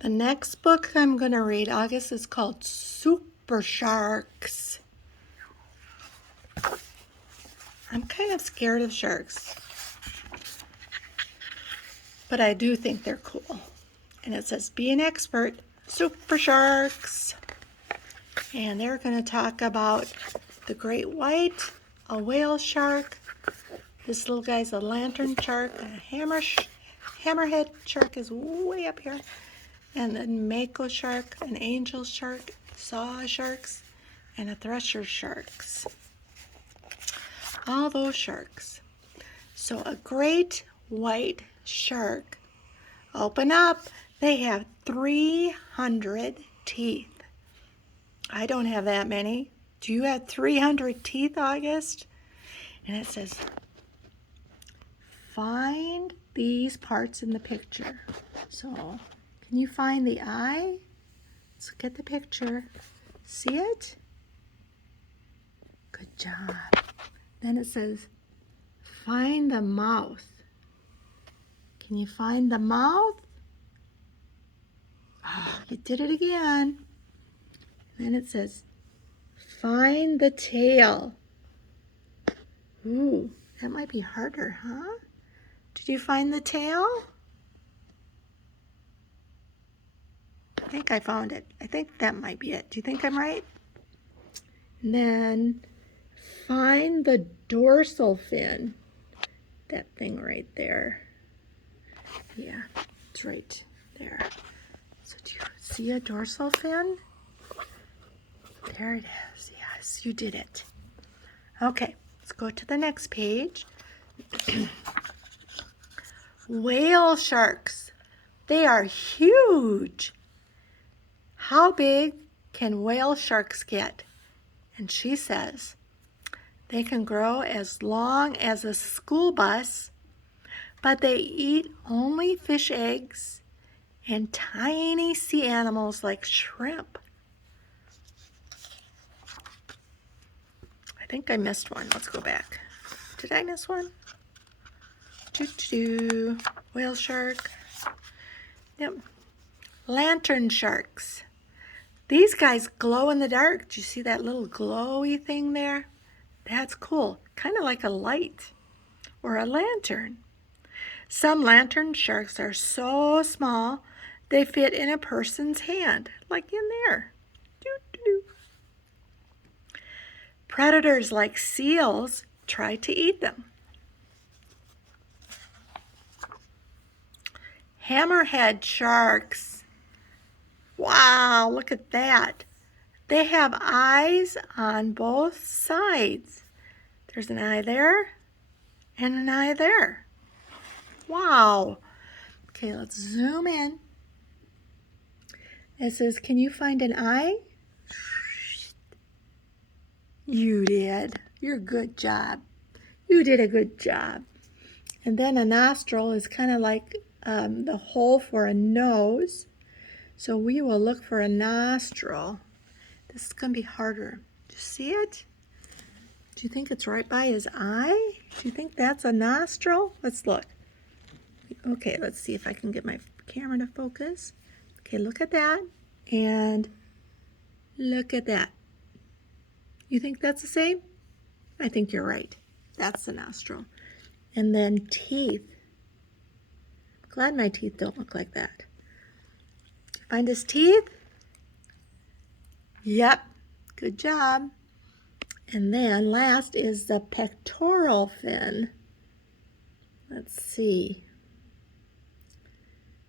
The next book I'm going to read, August, is called Super Sharks. I'm kind of scared of sharks, but I do think they're cool. And it says, be an expert, Super Sharks. And they're going to talk about the great white, a whale shark. This little guy's a lantern shark. A hammerhead shark is way up here. And then mako shark, an angel shark, saw sharks, and a thresher sharks. All those sharks. So a great white shark, open up, they have 300 teeth. I don't have that many. Do you have 300 teeth, August? And it says, find these parts in the picture. So, can you find the eye? Let's look at the picture. See it? Good job. Then it says, find the mouth. Can you find the mouth? Oh, you did it again. Then it says, find the tail. Ooh, that might be harder, huh? Did you find the tail? I think I found it. I think that might be it. Do you think I'm right? And then find the dorsal fin. That thing right there. Yeah, it's right there. So do you see a dorsal fin? There it is. Yes, you did it. Okay, let's go to the next page. Whale sharks. They are huge. How big can whale sharks get? And she says, they can grow as long as a school bus, but they eat only fish eggs and tiny sea animals like shrimp. I think I missed one. Let's go back. Did I miss one? Whale shark. Yep. Lantern sharks. These guys glow in the dark. Do you see that little glowy thing there? That's cool. Kind of like a light or a lantern. Some lantern sharks are so small they fit in a person's hand, like in there. Doo-doo-doo. Predators like seals try to eat them. Hammerhead sharks. Wow, look at that. They have eyes on both sides. There's an eye there and an eye there. Wow. Okay, let's zoom in. It says, can you find an eye? You did. You're a good job. You did a good job. And then a nostril is kind of like the hole for a nose. So we will look for a nostril. This is going to be harder. Do you see it? Do you think it's right by his eye? Do you think that's a nostril? Let's look. Okay, let's see if I can get my camera to focus. Okay, look at that. And look at that. You think that's the same? I think you're right. That's the nostril. And then teeth. I'm glad my teeth don't look like that. Find his teeth? Yep, good job. And then last is the pectoral fin. Let's see.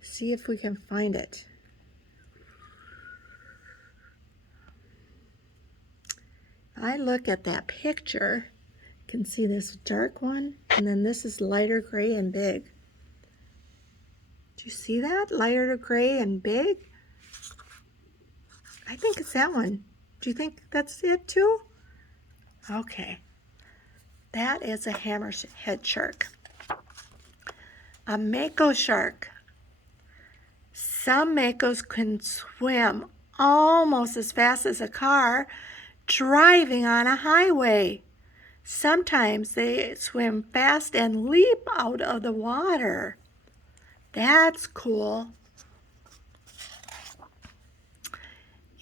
See if we can find it. If I look at that picture, you can see this dark one, and then this is lighter gray and big. Do you see that? Lighter gray and big? I think it's that one. Do you think that's it too? Okay. That is a hammerhead shark. A mako shark. Some makos can swim almost as fast as a car driving on a highway. Sometimes they swim fast and leap out of the water. That's cool.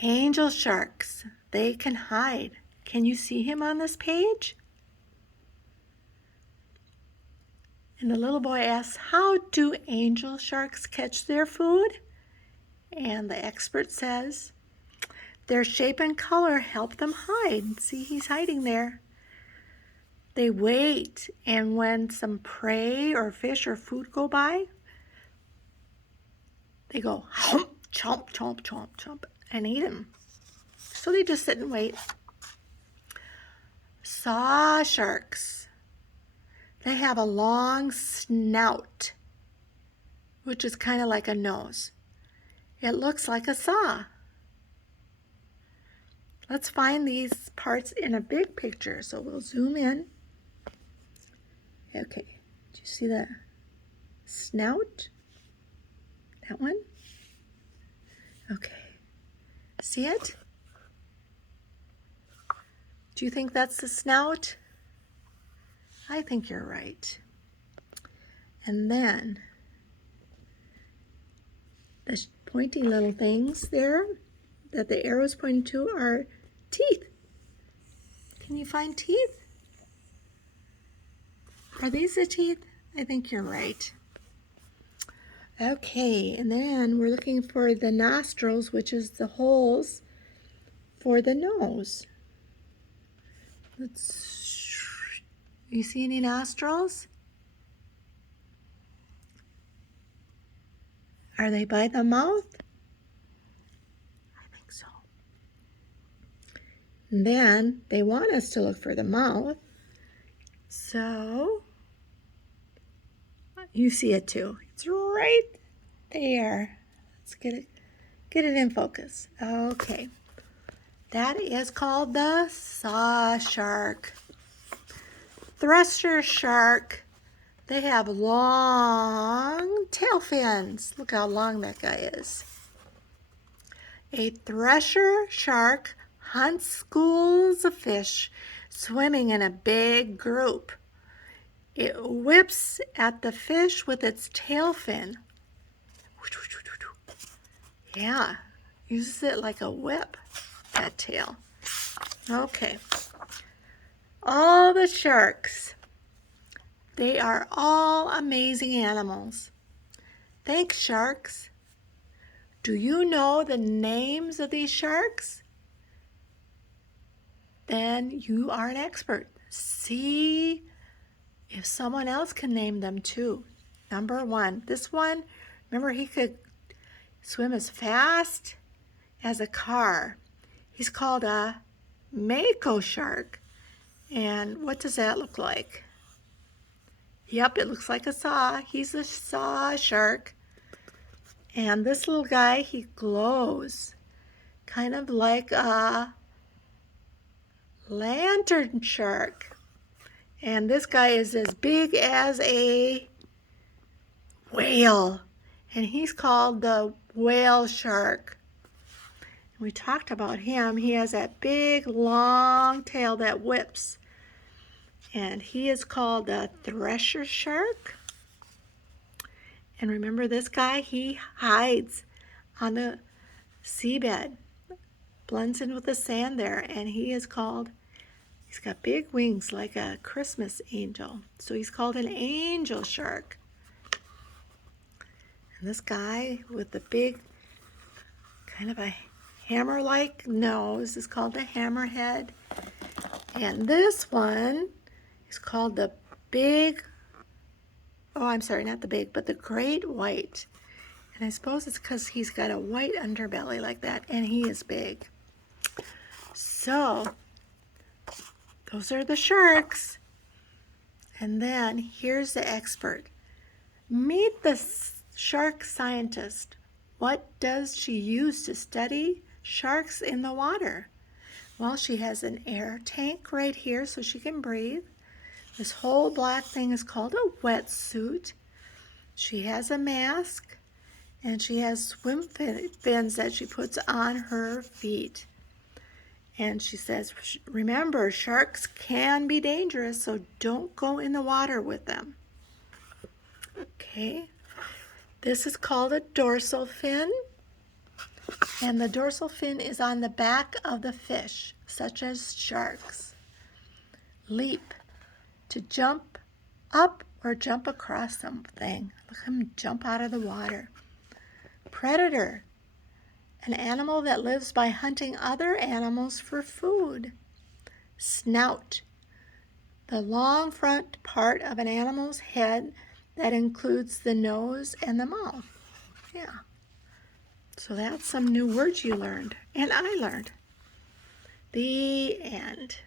Angel sharks, they can hide. Can you see him on this page? And the little boy asks, how do angel sharks catch their food? And the expert says, their shape and color help them hide. See, he's hiding there. They wait, and when some prey or fish or food go by, they go hump, chomp, chomp, chomp, chomp, and eat them. So they just sit and wait. Saw sharks. They have a long snout, which is kind of like a nose. It looks like a saw. Let's find these parts in a big picture. So we'll zoom in. Okay, do you see the snout? That one? Okay, see it? Do you think that's the snout? I think you're right. And then the pointy little things there that the arrow's pointing to are teeth. Can you find teeth? Are these the teeth? I think you're right. Okay, and then we're looking for the nostrils, which is the holes for the nose. You see any nostrils? Are they by the mouth? I think so. And then they want us to look for the mouth. So you see it too. It's right there. Let's get it in focus. Okay. That is called the saw shark. Thresher shark. They have long tail fins. Look how long that guy is. A thresher shark hunts schools of fish swimming in a big group. It whips at the fish with its tail fin. Yeah, uses it like a whip, that tail. Okay. All the sharks, they are all amazing animals. Thanks, sharks. Do you know the names of these sharks? Then you are an expert. See if someone else can name them too. Number one, this one, remember he could swim as fast as a car. He's called a mako shark. And what does that look like? Yep, it looks like a saw. He's a saw shark. And this little guy, he glows, kind of like a lantern shark. And this guy is as big as a whale. And he's called the whale shark. We talked about him. He has that big, long tail that whips. And he is called the thresher shark. And remember this guy? He hides on the seabed, blends in with the sand there, and he's got big wings like a Christmas angel. So he's called an angel shark. And this guy with the big, kind of a hammer-like nose is called the hammerhead. And this one is called the big, oh, I'm sorry, not the big, but the great white. And I suppose it's because he's got a white underbelly like that, and he is big. So, those are the sharks. And then, here's the expert. Meet the shark scientist. What does she use to study sharks in the water? Well, she has an air tank right here so she can breathe. This whole black thing is called a wetsuit. She has a mask, and she has swim fins that she puts on her feet. And she says, remember, sharks can be dangerous, so don't go in the water with them. Okay, this is called a dorsal fin. And the dorsal fin is on the back of the fish, such as sharks. Leap, to jump up or jump across something. Look at him jump out of the water. Predator, an animal that lives by hunting other animals for food. Snout, the long front part of an animal's head that includes the nose and the mouth. Yeah. So that's some new words you learned, and I learned. The end.